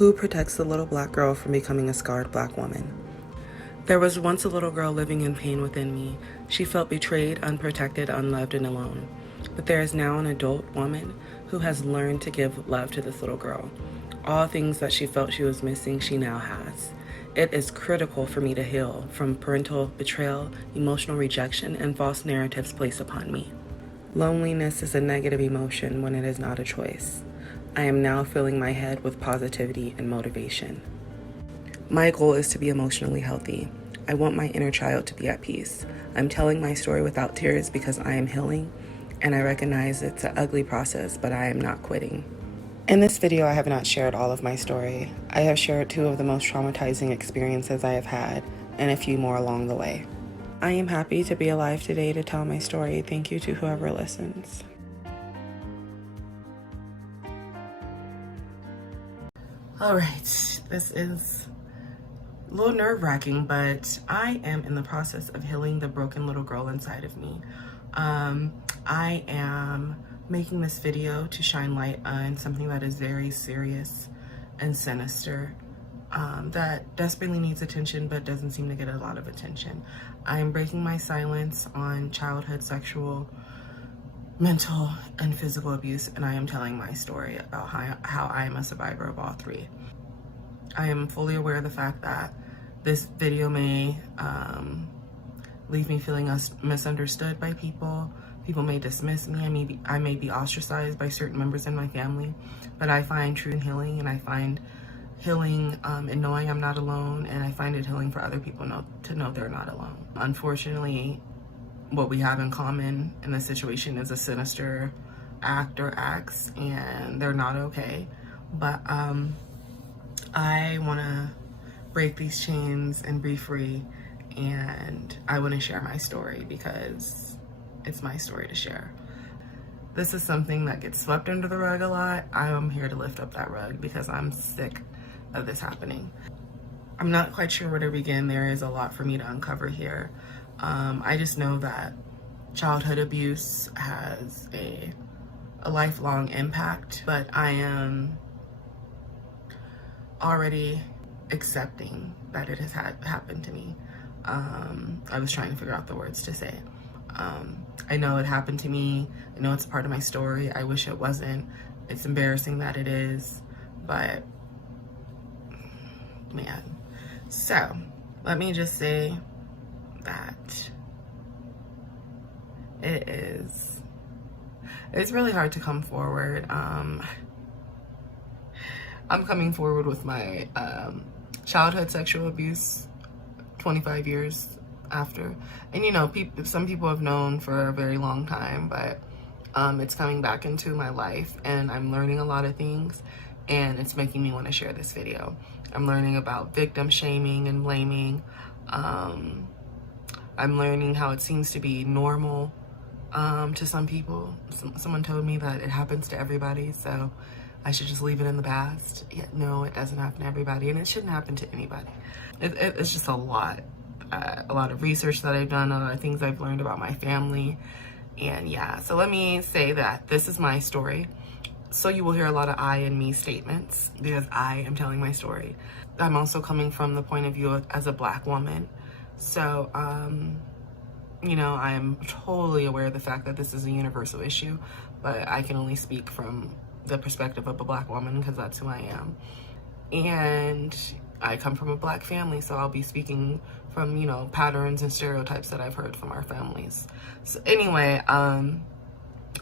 Who protects the little black girl from becoming a scarred black woman? There was once a little girl living in pain within me. She felt betrayed, unprotected, unloved, and alone. But there is now an adult woman who has learned to give love to this little girl. All things that she felt she was missing, she now has. It is critical for me to heal from parental betrayal, emotional rejection, and false narratives placed upon me. Loneliness is a negative emotion when it is not a choice. I am now filling my head with positivity and motivation. My goal is to be emotionally healthy. I want my inner child to be at peace. I'm telling my story without tears because I am healing, and I recognize it's an ugly process, but I am not quitting. In this video, I have not shared all of my story. I have shared 2 of the most traumatizing experiences I have had, and a few more along the way. I am happy to be alive today to tell my story. Thank you to whoever listens. All right, this is a little nerve-wracking, but I am in the process of healing the broken little girl inside of me. I am making this video to shine light on something that is very serious and sinister, that desperately needs attention but doesn't seem to get a lot of attention. I am breaking my silence on childhood sexual, mental, and physical abuse, and I am telling my story about how I am a survivor of all 3. I am fully aware of the fact that this video may leave me feeling misunderstood by people. People may dismiss me. I may be ostracized by certain members in my family, but I find true healing, and I find healing in knowing I'm not alone, and I find it healing for other people to know they're not alone. Unfortunately, what we have in common in this situation is a sinister act or acts, and they're not okay. But I want to break these chains and be free, and I want to share my story because it's my story to share. This is something that gets swept under the rug a lot. I am here to lift up that rug because I'm sick of this happening. I'm not quite sure where to begin. There is a lot for me to uncover here. I just know that childhood abuse has a lifelong impact, but I am already accepting that it has happened to me. I was trying to figure out the words to say. I know it happened to me. I know it's part of my story. I wish it wasn't. It's embarrassing that it is, but man. So let me just say that it's really hard to come forward. I'm coming forward with my childhood sexual abuse 25 years after. And you know, some people have known for a very long time, but it's coming back into my life, and I'm learning a lot of things, and it's making me want to share this video. I'm learning about victim shaming and blaming. I'm learning how it seems to be normal to some people. Someone told me that it happens to everybody, so I should just leave it in the past. Yet no, it doesn't happen to everybody, and it shouldn't happen to anybody. It's just a lot of research that I've done, a lot of things I've learned about my family, and yeah. So let me say that this is my story. So you will hear a lot of I and me statements because I am telling my story. I'm also coming from the point of view as a Black woman. So, you know, I am totally aware of the fact that this is a universal issue, but I can only speak from the perspective of a Black woman because that's who I am. And I come from a Black family, so I'll be speaking from, you know, patterns and stereotypes that I've heard from our families. So anyway,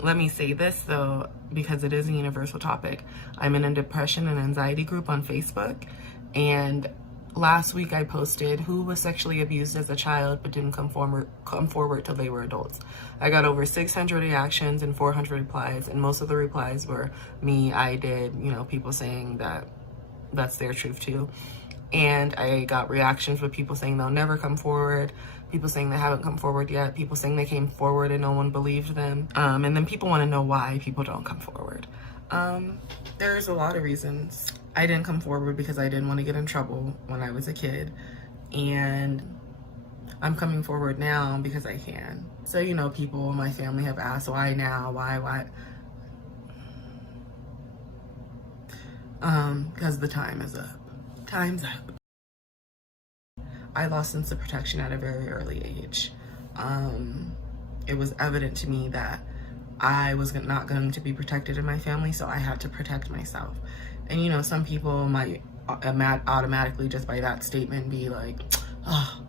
let me say this though, because it is a universal topic. I'm in a depression and anxiety group on Facebook, and last week I posted who was sexually abused as a child but didn't come forward till they were adults. I got over 600 reactions and 400 replies, and most of the replies were me, I did, you know, people saying that that's their truth too. And I got reactions with people saying they'll never come forward, people saying they haven't come forward yet, people saying they came forward and no one believed them. And then people want to know why people don't come forward. There's a lot of reasons. I didn't come forward because I didn't want to get in trouble when I was a kid. And I'm coming forward now because I can. So, you know, people in my family have asked, why now? Why? because the time is up. Time's up. I lost sense of protection at a very early age. It was evident to me that I was not going to be protected in my family, so I had to protect myself. And you know, some people might automatically just by that statement be like, oh,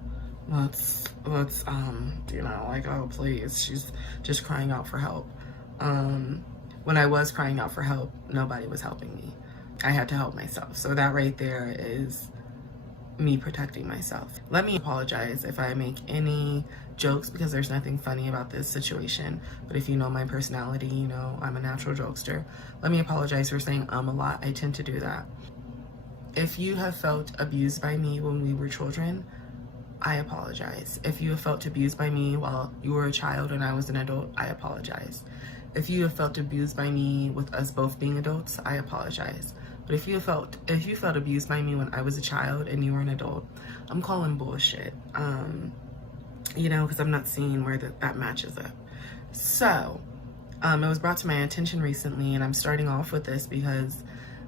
let's you know, like, oh please, she's just crying out for help. When I was crying out for help, nobody was helping me. I had to help myself. So that right there is me protecting myself. Let me apologize if I make any jokes, because there's nothing funny about this situation. But if you know my personality, you know I'm a natural jokester. Let me apologize for saying a lot. I tend to do that. If you have felt abused by me when we were children, I apologize. If you have felt abused by me while you were a child and I was an adult, I apologize. If you have felt abused by me with us both being adults, I apologize. But if you felt abused by me when I was a child and you were an adult, I'm calling bullshit. You know, because I'm not seeing where that matches up. So, it was brought to my attention recently, and I'm starting off with this because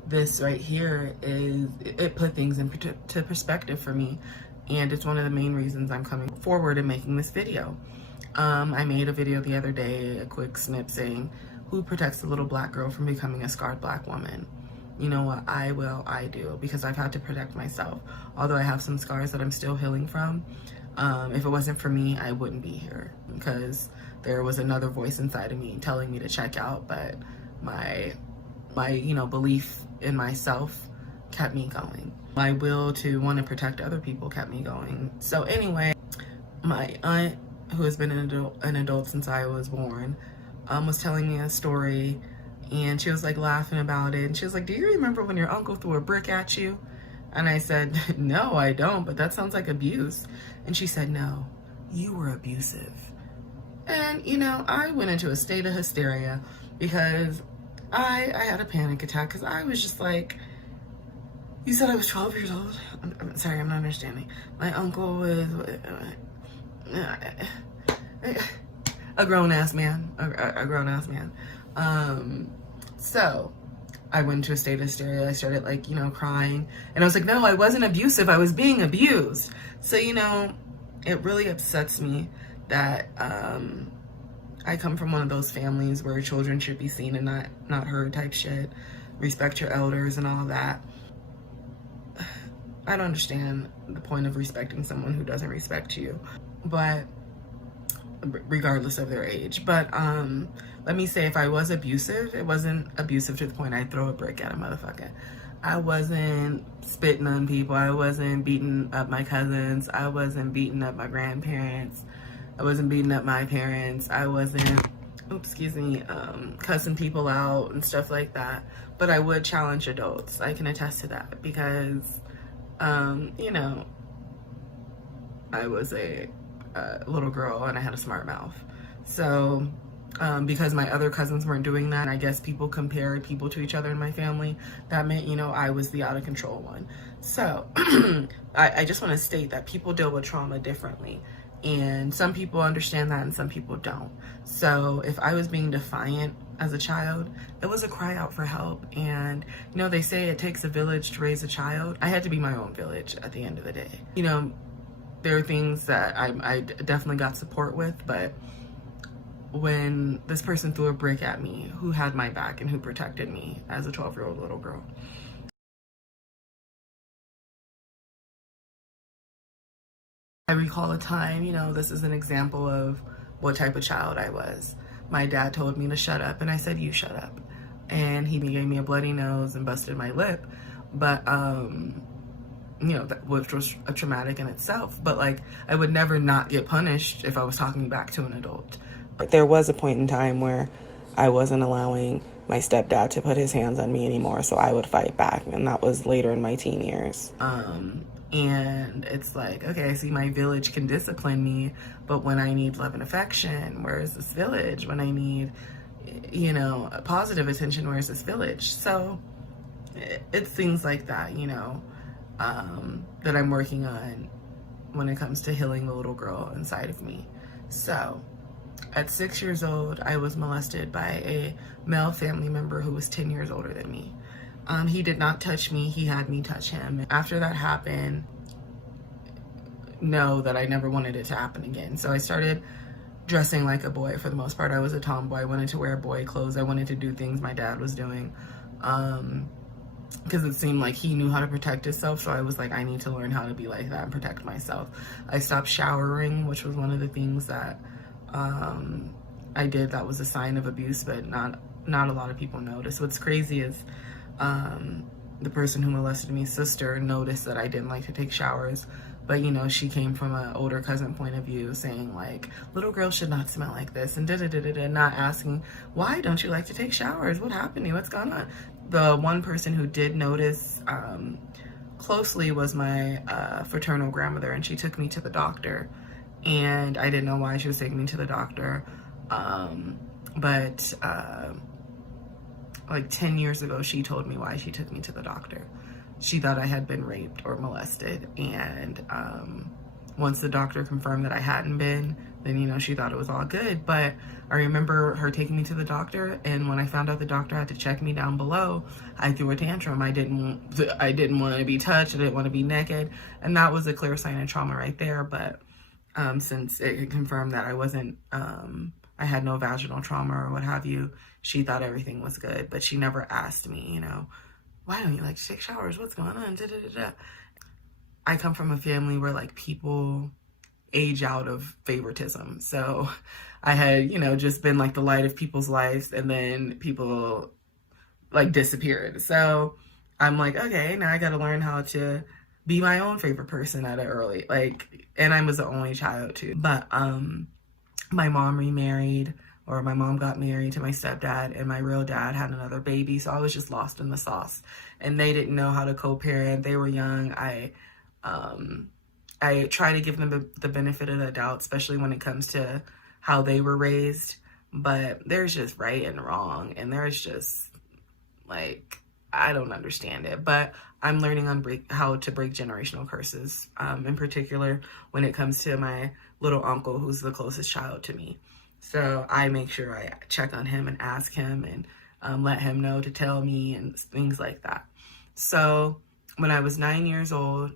this right here it put things into perspective for me, and it's one of the main reasons I'm coming forward and making this video. I made a video the other day, a quick snip saying, who protects a little black girl from becoming a scarred black woman? You know what? I do, because I've had to protect myself. Although I have some scars that I'm still healing from. If it wasn't for me, I wouldn't be here, because there was another voice inside of me telling me to check out, but my you know, belief in myself kept me going. My will to want to protect other people kept me going. So anyway, my aunt, who has been an adult since I was born, was telling me a story, and she was like laughing about it, and she was like, do you remember when your uncle threw a brick at you? And I said, no, I don't, but that sounds like abuse. And she said, no, you were abusive. And, you know, I went into a state of hysteria because I had a panic attack, because I was just like, you said I was 12 years old? I'm sorry, I'm not understanding. My uncle was a grown-ass man, a grown-ass man. So I went into a state of hysteria. I started, like, you know, crying. And I was like, no, I wasn't abusive. I was being abused. So, you know, it really upsets me that I come from one of those families where children should be seen and not heard type shit. Respect your elders and all that. I don't understand the point of respecting someone who doesn't respect you, but regardless of their age. But let me say, if I was abusive, it wasn't abusive to the point I'd throw a brick at a motherfucker. I wasn't spitting on people. I wasn't beating up my cousins. I wasn't beating up my grandparents. I wasn't beating up my parents. I wasn't, cussing people out and stuff like that. But I would challenge adults. I can attest to that, because, you know, I was a little girl and I had a smart mouth. So because my other cousins weren't doing that, I guess people compared people to each other in my family. That meant, you know, I was the out of control one. So I just want to state that people deal with trauma differently, and some people understand that and some people don't. So if I was being defiant as a child, it was a cry out for help. And, you know, they say it takes a village to raise a child. I had to be my own village at the end of the day. You know, there are things that I definitely got support with, but when this person threw a brick at me, who had my back and who protected me as a 12-year-old little girl? I recall a time, you know, this is an example of what type of child I was. My dad told me to shut up, and I said, you shut up. And he gave me a bloody nose and busted my lip. But, you know, which was a traumatic in itself. But, like, I would never not get punished if I was talking back to an adult. There was a point in time where I wasn't allowing my stepdad to put his hands on me anymore, so I would fight back, and that was later in my teen years. And it's like, okay, I see my village can discipline me, but when I need love and affection, where is this village? When I need, you know, positive attention, where is this village? So it's things like that, you know, that I'm working on when it comes to healing the little girl inside of me. So at 6 years old, I was molested by a male family member who was 10 years older than me. He did not touch me. He had me touch him. After that happened, know that I never wanted it to happen again. So I started dressing like a boy for the most part. I was a tomboy. I wanted to wear boy clothes. I wanted to do things my dad was doing. Because it seemed like he knew how to protect himself. So I was like, I need to learn how to be like that and protect myself. I stopped showering, which was one of the things that I did that was a sign of abuse, but not a lot of people noticed. What's crazy is the person who molested me, sister, noticed that I didn't like to take showers. But, you know, she came from an older cousin point of view saying, like, little girls should not smell like this, and da-da-da-da-da, not asking, why don't you like to take showers? What happened to you? What's going on? The one person who did notice closely was my fraternal grandmother, and she took me to the doctor. And I didn't know why she was taking me to the doctor. But like 10 years ago, she told me why she took me to the doctor. She thought I had been raped or molested, and once the doctor confirmed that I hadn't been, then, you know, she thought it was all good. But I remember her taking me to the doctor, and when I found out the doctor had to check me down below, I threw a tantrum. I didn't want to be touched. I didn't want to be naked, and that was a clear sign of trauma right there. But since it confirmed that I wasn't, I had no vaginal trauma or what have you, she thought everything was good. But she never asked me, you know, why don't you like to take showers? What's going on? Da, da, da, da. I come from a family where, like, people age out of favoritism. So I had, you know, just been like the light of people's lives, and then people like disappeared. So I'm like, okay, now I got to learn how to be my own favorite person at an early, like, and I was the only child too. But my mom remarried, or my mom got married to my stepdad, and my real dad had another baby. So I was just lost in the sauce, and they didn't know how to co-parent. They were young. I try to give them the benefit of the doubt, especially when it comes to how they were raised. But there's just right and wrong, and there's just, like, I don't understand it. But I'm learning on how to break generational curses, in particular when it comes to my little uncle, who's the closest child to me. So I make sure I check on him and ask him, and let him know to tell me and things like that. So when I was 9 years old,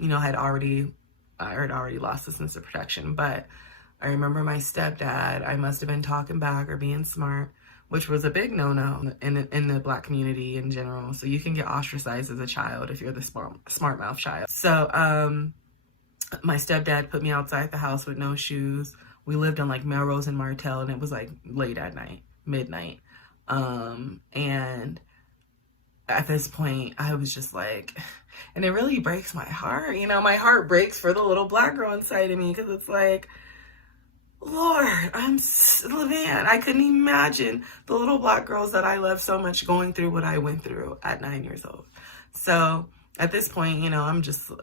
you know, I had already lost the sense of protection. But I remember my stepdad, I must have been talking back or being smart, which was a big no-no in the Black community in general. So you can get ostracized as a child if you're the smart mouth child. So my stepdad put me outside the house with no shoes. We lived on like Melrose and Martell, and it was like late at night, midnight. And at this point, I was just like, and it really breaks my heart. You know, my heart breaks for the little Black girl inside of me, because it's like, Lord, man, I couldn't imagine the little Black girls that I love so much going through what I went through at 9 years old. So at this point, you know, I'm just a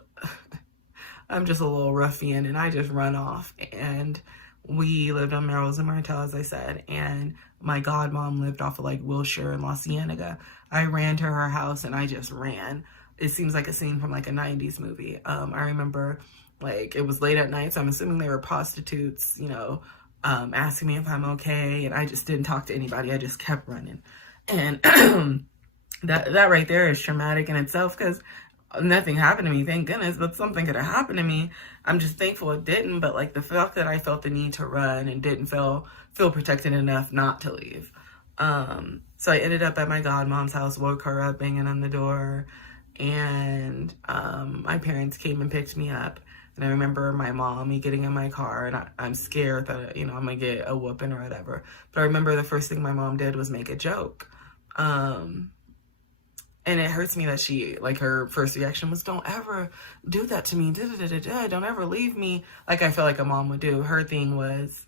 little ruffian, and I just run off. And we lived on Melrose and Martell, as I said, and my godmom lived off of like Wilshire and La Cienega. I ran to her house, and I just ran. It seems like a scene from like a 90s movie. I remember, like, it was late at night, so I'm assuming they were prostitutes, you know, asking me if I'm okay, and I just didn't talk to anybody. I just kept running. And that right there is traumatic in itself, because nothing happened to me, thank goodness, but something could have happened to me. I'm just thankful it didn't. But like the fact that I felt the need to run and didn't feel protected enough not to leave. So I ended up at my godmom's house, woke her up banging on the door, and my parents came and picked me up. And I remember me getting in my car, and I'm scared that, you know, I'm gonna get a whooping or whatever. But I remember the first thing my mom did was make a joke. And it hurts me that she, like, her first reaction was, don't ever do that to me, don't ever leave me, like I feel like a mom would do. Her thing was,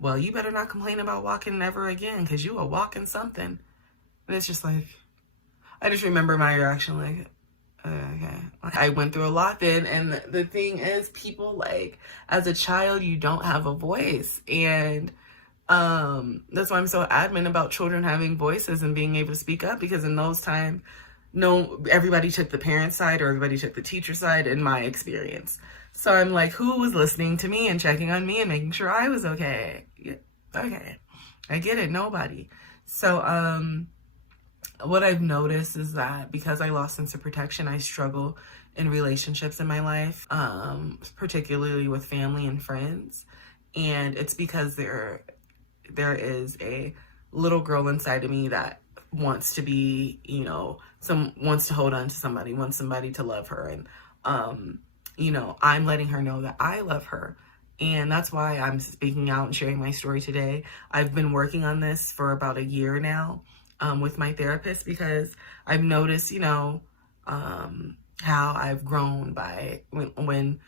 well, you better not complain about walking ever again, because you are walking something. And it's just like, I just remember my reaction, like, okay. I went through a lot then, and the thing is, people, like, as a child, you don't have a voice, and that's why I'm so adamant about children having voices and being able to speak up, because in those times, everybody took the parent side or everybody took the teacher side in my experience. So I'm like, who was listening to me and checking on me and making sure I was okay? Yeah, okay, I get it, nobody. So what I've noticed is that because I lost sense of protection, I struggle in relationships in my life, particularly with family and friends. And it's because there is a little girl inside of me that wants to be, wants to hold on to somebody, wants somebody to love her. And, I'm letting her know that I love her. And that's why I'm speaking out and sharing my story today. I've been working on this for about a year now, with my therapist, because I've noticed, how I've grown by when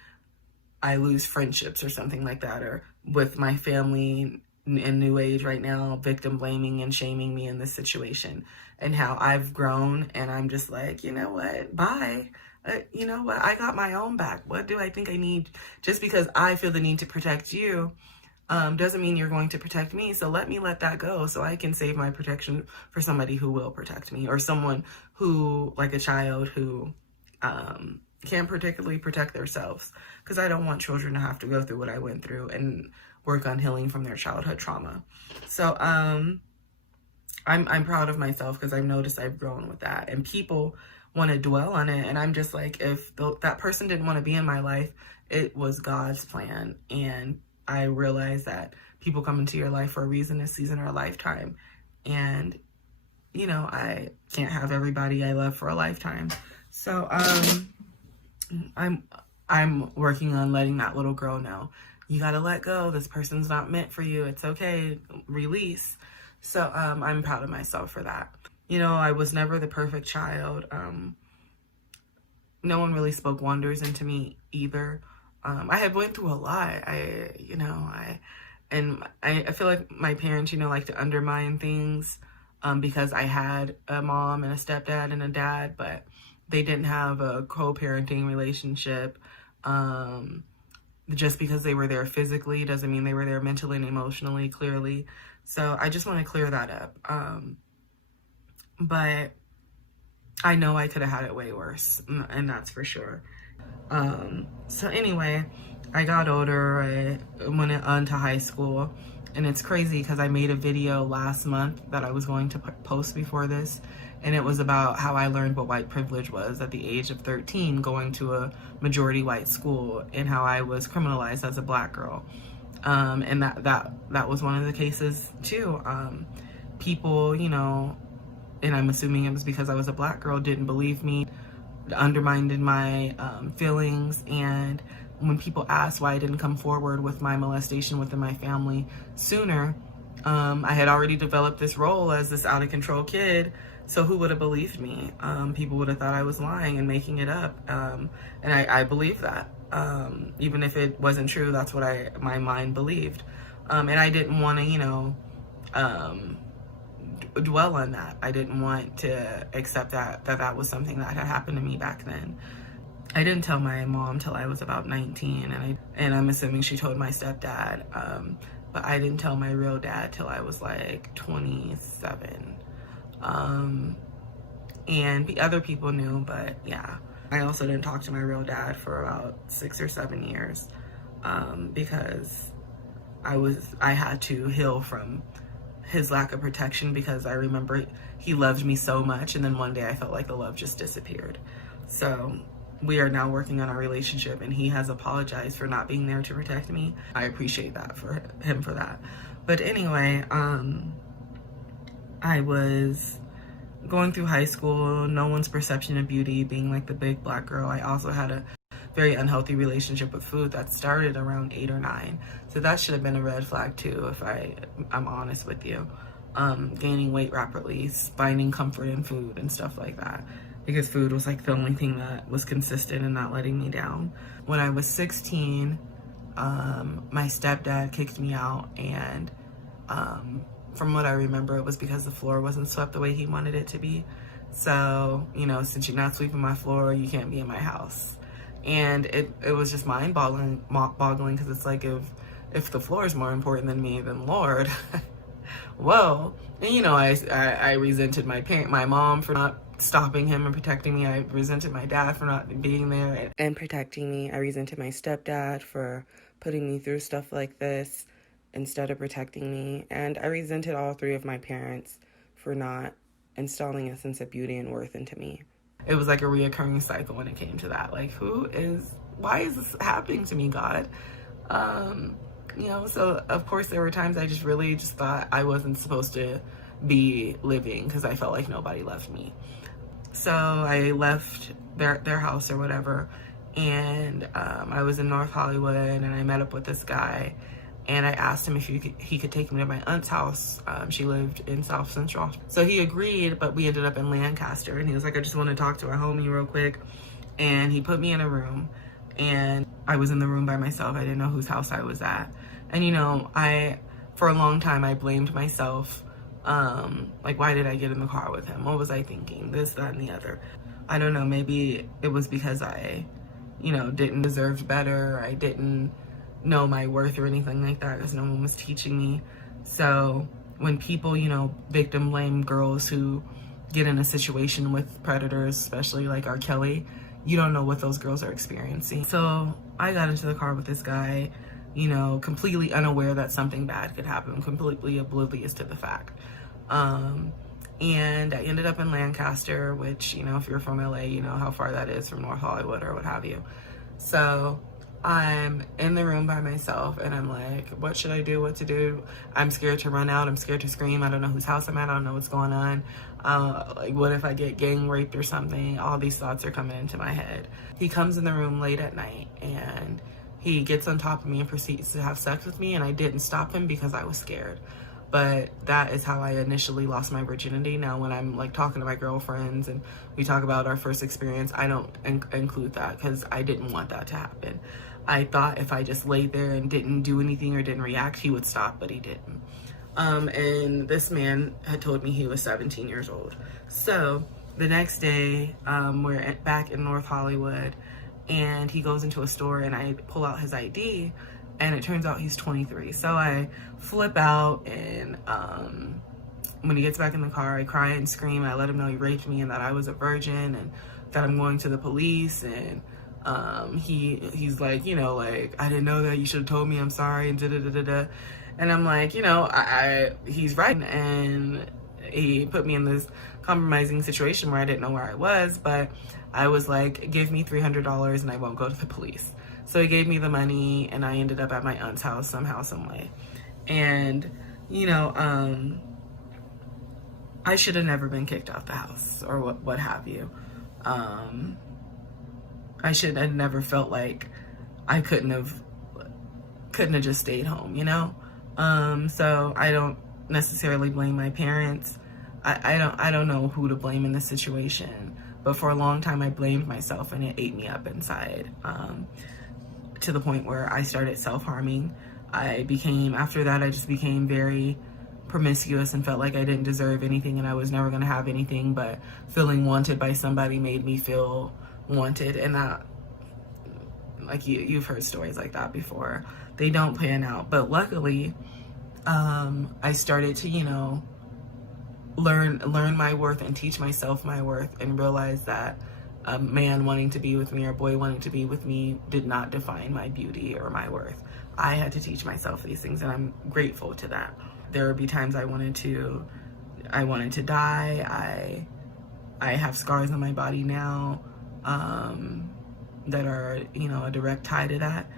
I lose friendships or something like that, or with my family in New Age right now, victim blaming and shaming me in this situation, and how I've grown and I'm just like, you know what, bye. You know what, I got my own back. What do I think I need? Just because I feel the need to protect you, doesn't mean you're going to protect me. So let me let that go so I can save my protection for somebody who will protect me, or someone who, like a child who, can't particularly protect themselves, because I don't want children to have to go through what I went through and work on healing from their childhood trauma. So I'm proud of myself because I've noticed I've grown with that, and people want to dwell on it, and I'm just like, if that person didn't want to be in my life, it was God's plan. And I realize that people come into your life for a reason, a season, or a lifetime, and I can't have everybody I love for a lifetime. So I'm working on letting that little girl know, you gotta let go. This person's not meant for you. It's okay. Release. So I'm proud of myself for that. I was never the perfect child. No one really spoke wonders into me either. I had went through a lot. I feel like my parents, like to undermine things, because I had a mom and a stepdad and a dad, but they didn't have a co-parenting relationship. Just because they were there physically doesn't mean they were there mentally and emotionally, clearly. So I just want to clear that up. But I know I could have had it way worse, and that's for sure. So anyway, I got older, I went on to high school, and it's crazy because I made a video last month that I was going to post before this, and it was about how I learned what white privilege was at the age of 13, going to a majority white school, and how I was criminalized as a black girl. And that was one of the cases too. People, and I'm assuming it was because I was a black girl, didn't believe me, undermined my feelings. And when people asked why I didn't come forward with my molestation within my family sooner, I had already developed this role as this out of control kid. So who would have believed me? People would have thought I was lying and making it up. And I believe that. Even if it wasn't true, that's what my mind believed. And I didn't want to, dwell on that. I didn't want to accept that was something that had happened to me back then. I didn't tell my mom till I was about 19, and I'm assuming she told my stepdad, but I didn't tell my real dad till I was like 27. And the other people knew, but yeah. I also didn't talk to my real dad for about 6 or 7 years, because I had to heal from his lack of protection, because I remember he loved me so much, and then one day I felt like the love just disappeared. So we are now working on our relationship, and he has apologized for not being there to protect me. I appreciate that for him for that. But anyway, I was going through high school, no one's perception of beauty, being like the big black girl. I also had a very unhealthy relationship with food that started around 8 or 9. So that should have been a red flag too, if I'm honest with you. Gaining weight rapidly, finding comfort in food and stuff like that, because food was like the only thing that was consistent and not letting me down. When I was 16, my stepdad kicked me out, and from what I remember, it was because the floor wasn't swept the way he wanted it to be. So, since you're not sweeping my floor, you can't be in my house. And it was just mind-boggling, because it's like, if the floor is more important than me, then Lord, whoa. And I resented my mom for not stopping him and protecting me. I resented my dad for not being there and protecting me. I resented my stepdad for putting me through stuff like this instead of protecting me. And I resented all 3 of my parents for not installing a sense of beauty and worth into me. It was like a reoccurring cycle when it came to that. Like, why is this happening to me, God? So of course there were times I just really just thought I wasn't supposed to be living because I felt like nobody loved me. So I left their house or whatever, and I was in North Hollywood, and I met up with this guy, and I asked him if he could take me to my aunt's house. She lived in South Central. So he agreed, but we ended up in Lancaster, and he was like, I just want to talk to a homie real quick. And he put me in a room, and I was in the room by myself. I didn't know whose house I was at. And for a long time, I blamed myself. Like, why did I get in the car with him? What was I thinking? This, that, and the other. I don't know, maybe it was because I, didn't deserve better. I didn't know my worth or anything like that because no one was teaching me. So when people, victim blame girls who get in a situation with predators, especially like R. Kelly, you don't know what those girls are experiencing. So I got into the car with this guy, completely unaware that something bad could happen, completely oblivious to the fact. And I ended up in Lancaster, which, if you're from LA, you know how far that is from North Hollywood or what have you. So I'm in the room by myself, and I'm like, what should I do? What to do? I'm scared to run out. I'm scared to scream. I don't know whose house I'm at. I don't know what's going on. Like, what if I get gang raped or something? All these thoughts are coming into my head. He comes in the room late at night, and he gets on top of me and proceeds to have sex with me, and I didn't stop him because I was scared. But that is how I initially lost my virginity. Now, when I'm like talking to my girlfriends and we talk about our first experience, I don't include that because I didn't want that to happen. I thought if I just laid there and didn't do anything or didn't react, he would stop, but he didn't. And this man had told me he was 17 years old. So the next day, we're back in North Hollywood, and he goes into a store, and I pull out his ID, and it turns out he's 23. So I flip out, and when he gets back in the car, I cry and scream. I let him know he raped me and that I was a virgin and that I'm going to the police. And he's like, I didn't know that. You should have told me. I'm sorry. And da-da-da-da-da. And I'm like, he's right. And he put me in this compromising situation where I didn't know where I was, but I was like, give me $300 and I won't go to the police. So he gave me the money, and I ended up at my aunt's house somehow, some way. And, I should have never been kicked out the house or what have you. I should have never felt like I couldn't have just stayed home, So I don't necessarily blame my parents. I don't know who to blame in this situation, but for a long time I blamed myself, and it ate me up inside. To the point where I started self-harming. After that, I just became very promiscuous and felt like I didn't deserve anything and I was never gonna have anything, but feeling wanted by somebody made me feel wanted. And that, like, you've heard stories like that before. They don't pan out. But luckily, I started to, learn my worth and teach myself my worth, and realize that a man wanting to be with me or a boy wanting to be with me did not define my beauty or my worth. I had to teach myself these things, and I'm grateful to that. There would be times I wanted to die. I have scars on my body now that are, a direct tie to that.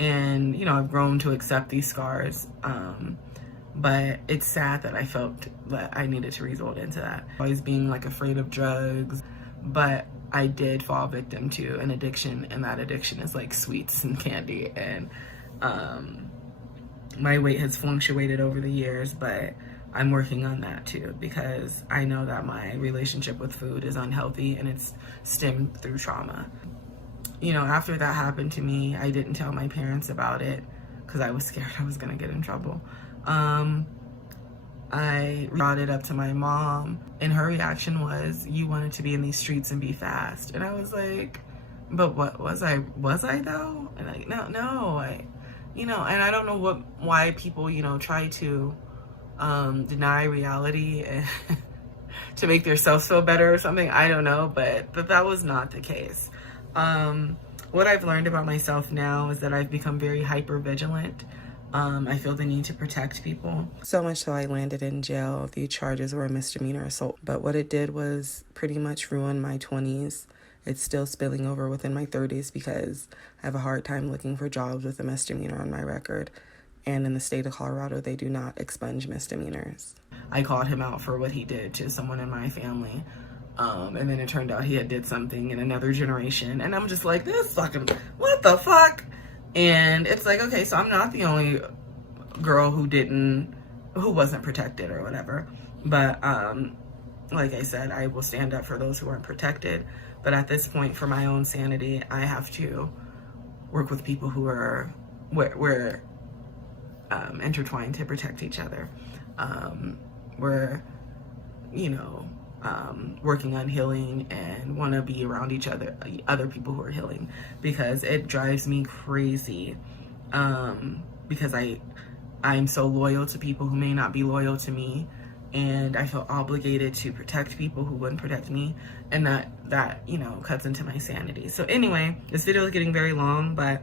And, I've grown to accept these scars. But it's sad that I felt that I needed to resort into that. Always being like afraid of drugs, but I did fall victim to an addiction, and that addiction is like sweets and candy. And my weight has fluctuated over the years, but I'm working on that too, because I know that my relationship with food is unhealthy, and it's stemmed through trauma. After that happened to me, I didn't tell my parents about it because I was scared I was gonna get in trouble. I brought it up to my mom, and her reaction was, you wanted to be in these streets and be fast. And I was like, but what was I though? And like, no, and I don't know why people, try to deny reality and to make themselves feel better or something. I don't know, but that was not the case. What I've learned about myself now is that I've become very hyper vigilant. I feel the need to protect people. So much so I landed in jail. The charges were a misdemeanor assault. But what it did was pretty much ruin my 20s. It's still spilling over within my 30s because I have a hard time looking for jobs with a misdemeanor on my record. And in the state of Colorado, they do not expunge misdemeanors. I called him out for what he did to someone in my family. And then it turned out he had did something in another generation. And I'm just like, this fucking, what the fuck? And it's like, okay, so I'm not the only girl who wasn't protected or whatever. But like I said, I will stand up for those who aren't protected. But at this point, for my own sanity, I have to work with people who are, we're intertwined to protect each other. We're, you know, working on healing and want to be around each other people who are healing, because it drives me crazy, because I'm so loyal to people who may not be loyal to me, and I feel obligated to protect people who wouldn't protect me, and that you know, cuts into my sanity. So anyway, this video is getting very long, but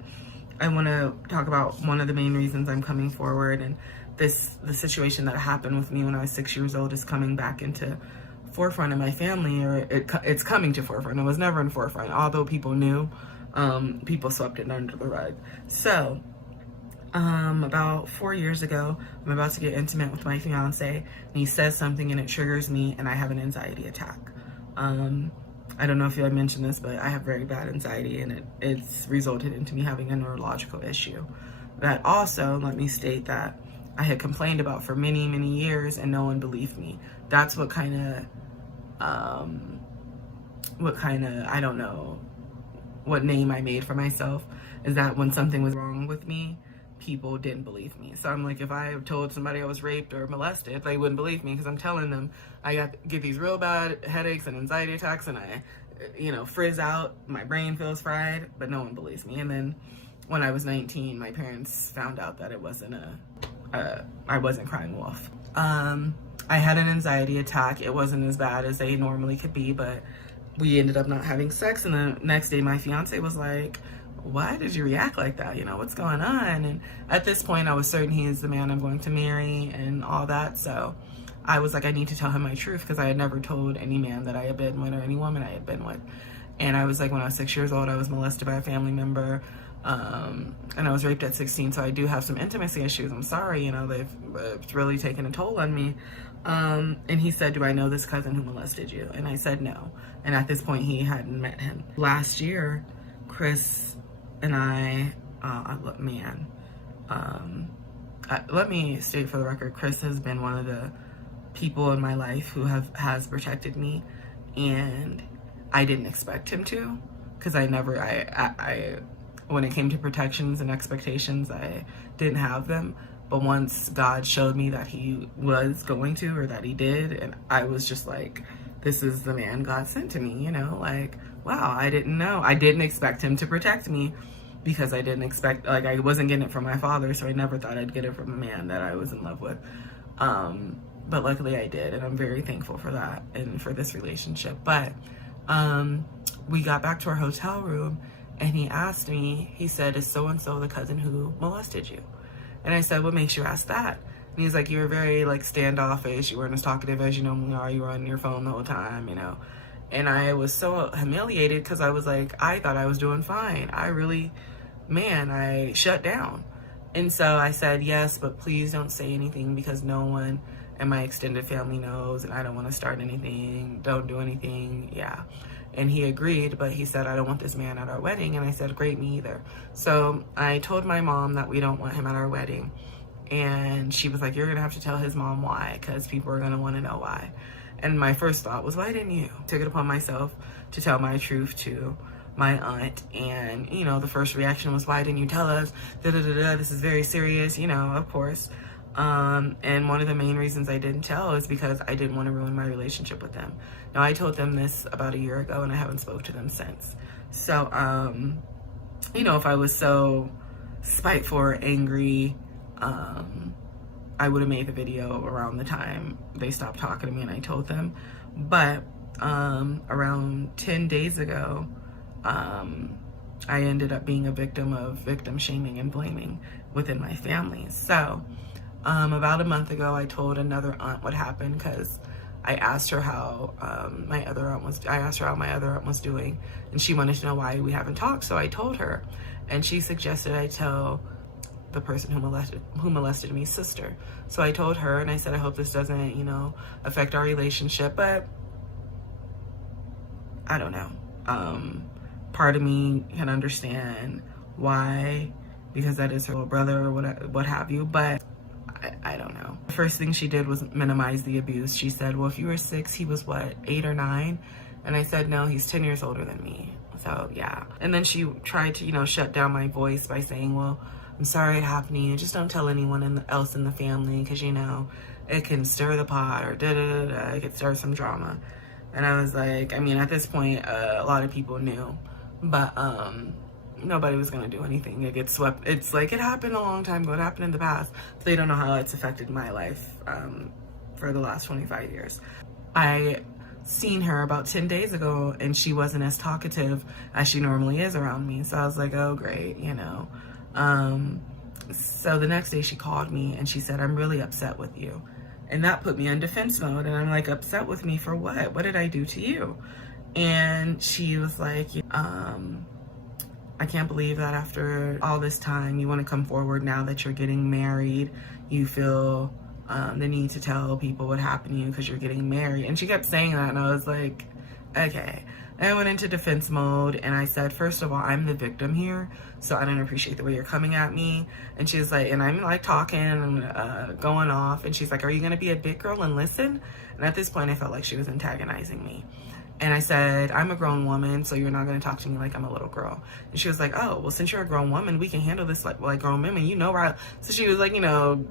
I want to talk about one of the main reasons I'm coming forward, and the situation that happened with me when I was 6 years old is coming back into forefront of my family, or it's coming to forefront. It was never in forefront, although people knew. People swept it under the rug. So about 4 years ago, I'm about to get intimate with my fiance, and he says something and it triggers me, and I have an anxiety attack. I don't know if you had mentioned this, but I have very bad anxiety, and it's resulted into me having a neurological issue. That also, let me state that I had complained about for many, many years, and no one believed me. That's what kind of, I don't know what name I made for myself, is that when something was wrong with me, people didn't believe me. So I'm like, if I told somebody I was raped or molested, they wouldn't believe me, because I'm telling them I get these real bad headaches and anxiety attacks, and I, you know, frizz out, my brain feels fried, but no one believes me. And then when I was 19, my parents found out that it wasn't I wasn't crying wolf. I had an anxiety attack. It wasn't as bad as they normally could be, but we ended up not having sex. And the next day, my fiance was like, why did you react like that? You know, what's going on? And at this point, I was certain he is the man I'm going to marry and all that. So I was like, I need to tell him my truth, because I had never told any man that I had been with or any woman I had been with. And I was like, when I was 6 years old, I was molested by a family member. And I was raped at 16, so I do have some intimacy issues. I'm sorry, you know, it's really taken a toll on me. And he said, do I know this cousin who molested you? And I said no. And at this point, he hadn't met him. Last year, Chris and I, let me state for the record, Chris has been one of the people in my life who has protected me, and I didn't expect him to, because when it came to protections and expectations, I didn't have them. But once God showed me that he was going to, or that he did, and I was just like, this is the man God sent to me, you know, like, wow, I didn't know. I didn't expect him to protect me, because I didn't expect, like, I wasn't getting it from my father, so I never thought I'd get it from a man that I was in love with. But luckily I did, and I'm very thankful for that and for this relationship. But we got back to our hotel room, and he asked me, he said, is so-and-so the cousin who molested you? And I said, what makes you ask that? And he's like, you were very, like, standoffish. You weren't as talkative as you normally are. You were on your phone the whole time, you know. And I was so humiliated, because I was like, I thought I was doing fine. I shut down. And so I said, yes, but please don't say anything, because no one in my extended family knows, and I don't want to start anything. Don't do anything. Yeah. And he agreed, but he said, I don't want this man at our wedding. And I said, great, me either. So I told my mom that we don't want him at our wedding. And she was like, you're going to have to tell his mom why, because people are going to want to know why. And my first thought was, why didn't you? Took it upon myself to tell my truth to my aunt. And, you know, the first reaction was, why didn't you tell us? This is very serious, you know, of course. And one of the main reasons I didn't tell is because I didn't want to ruin my relationship with them. Now, I told them this about a year ago, and I haven't spoke to them since. So, you know, if I was so spiteful or angry, I would have made the video around the time they stopped talking to me and I told them. But around 10 days ago, I ended up being a victim of victim shaming and blaming within my family. So about a month ago, I told another aunt what happened, because I asked her how my other aunt was doing, and she wanted to know why we haven't talked. So I told her, and she suggested I tell the person who molested me's sister. So I told her, and I said, I hope this doesn't, you know, affect our relationship, but I don't know. Part of me can understand why, because that is her little brother or what have you, but I don't know. The first thing she did was minimize the abuse. She said, well, if you were 6, he was what, 8 or 9? And I said, no, he's 10 years older than me. So yeah. And then she tried to, you know, shut down my voice by saying, well, I'm sorry it happened to you. Just don't tell anyone else in the family, because, you know, it can stir the pot, or it could start some drama. And I was like, I mean, at this point, a lot of people knew, but nobody was gonna do anything. It gets swept. It's like, it happened a long time ago. It happened in the past. So they don't know how it's affected my life for the last 25 years. I seen her about 10 days ago, and she wasn't as talkative as she normally is around me. So I was like, oh, great, you know. So the next day she called me and she said, I'm really upset with you. And that put me in defense mode. And I'm like, upset with me for what? What did I do to you? And she was like, I can't believe that after all this time, you want to come forward now that you're getting married. You feel the need to tell people what happened to you because you're getting married. And she kept saying that, and I was like, okay. And I went into defense mode, and I said, first of all, I'm the victim here, so I don't appreciate the way you're coming at me. And she's like, and I'm like talking and going off, and she's like, are you gonna be a big girl and listen? And at this point, I felt like she was antagonizing me. And I said, I'm a grown woman, so you're not gonna talk to me like I'm a little girl. And she was like, oh, well, since you're a grown woman, we can handle this like grown women, you know, right? So she was like, you know,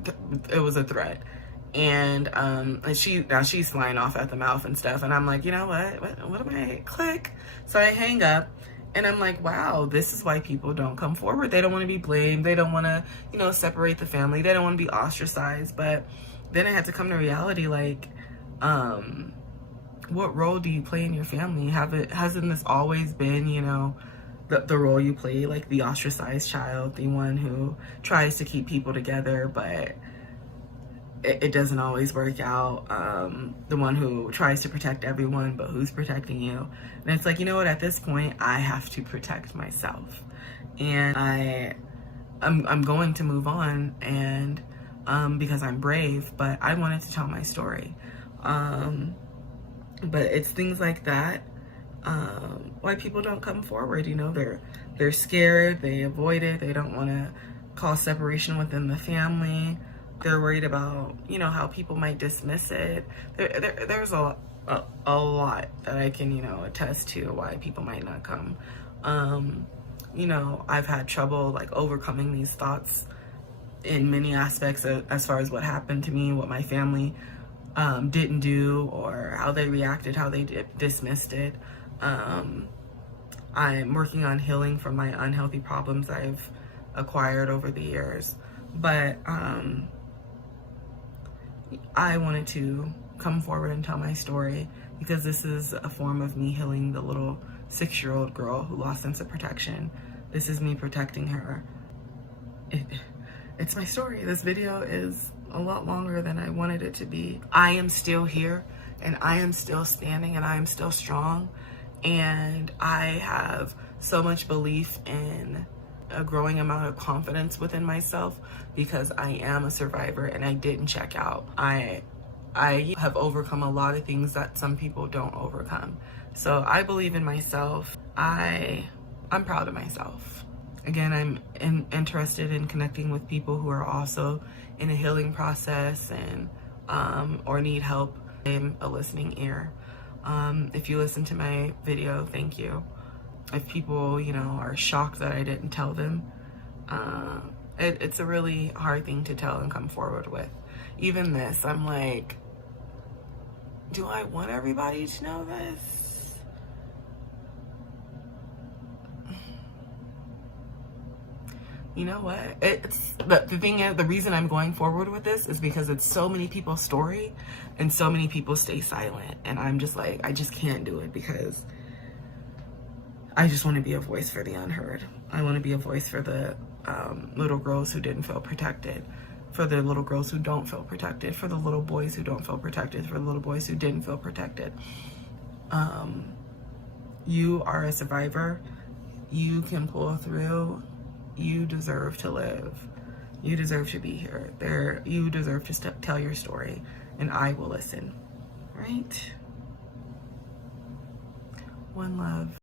it was a threat. And she's flying off at the mouth and stuff. And I'm like, you know what am I, click. So I hang up, and I'm like, wow, this is why people don't come forward. They don't want to be blamed. They don't want to, you know, separate the family. They don't want to be ostracized. But then I had to come to reality, like, what role do you play in your family? Hasn't this always been, you know, the role you play, like the ostracized child, the one who tries to keep people together, but it doesn't always work out. The one who tries to protect everyone, but who's protecting you? And it's like, you know what, at this point, I have to protect myself. And I'm going to move on, and because I'm brave, but I wanted to tell my story. But it's things like that, why people don't come forward. You know, they're scared, they avoid it, they don't want to cause separation within the family. They're worried about, you know, how people might dismiss it. There's a lot that I can, you know, attest to why people might not come. You know, I've had trouble like overcoming these thoughts in many aspects as far as what happened to me, what my family didn't do, or how they reacted, how they dismissed it. I'm working on healing from my unhealthy problems I've acquired over the years. But I wanted to come forward and tell my story, because this is a form of me healing the little 6-year-old girl who lost sense of protection. This is me protecting her. It's my story. This video is a lot longer than I wanted it to be. I am still here, and I am still standing, and I am still strong, and I have so much belief in a growing amount of confidence within myself, because I am a survivor and I didn't check out. I have overcome a lot of things that some people don't overcome. So I believe in myself. I'm proud of myself. Again, I'm interested in connecting with people who are also in a healing process and or need help. I'm a listening ear. If you listen to my video, thank you. If people, you know, are shocked that I didn't tell them, it's a really hard thing to tell and come forward with. Even this, I'm like, do I want everybody to know this? You know what? The thing is, the reason I'm going forward with this is because it's so many people's story, and so many people stay silent, and I'm just like, I just can't do it, because I just want to be a voice for the unheard. I want to be a voice for the little girls who didn't feel protected, for the little girls who don't feel protected, for the little boys who don't feel protected, for the little boys who didn't feel protected. You are a survivor. You can pull through. You deserve to live. You deserve to be here. You deserve to tell your story, and I will listen. Right? One love.